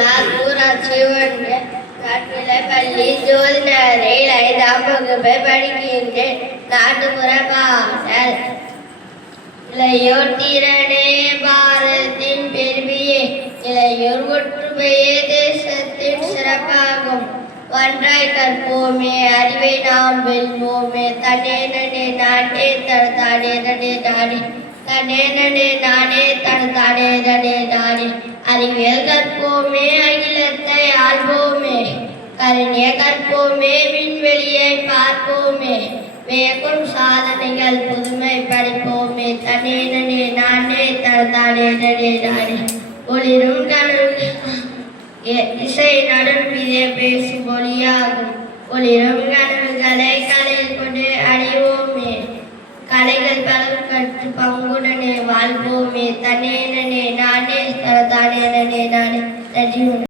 நான் ஊராட்சி ஒன்றிய பள்ளி ஜோதினரில் 5ஆம் வகுப்பை படிக்கின்றேன். நாட்டுப்புற பாடல். இளையோர் திறனே பாரதத்தின் பெருமையே, இளையோர் ஒற்றுமையே தேசத்தின் சிறப்பாகும். ஒன்றாய் கற்போமே, அறிவை நாம் வெல்வோமே. தனே நனே நானே தனதானே நனே நானே, தனே நனே நானே தனதானே நனே நானே. அறிவியல் கற்போமே, அகிலத்தை ஆள்வோமே. கருணையை கற்போமே, விண்வெளியை பார்ப்போமே. வியக்கும் சாதனைகள் புதுமை படிப்போமே. தனே நனே நானே தனதானே நனே நானே. ஒளிரும் கனவு இசை நடுவிலே பேசும் மொழியாகும். ஒளிரும் கனவுகளை கலையில் கொண்டு அடைவோமே. கலைகள் பலவும் கற்று பங்குடனே வாழ்வோமே. தனே நனே நானே தனதானே நனே நானே. நன்றி.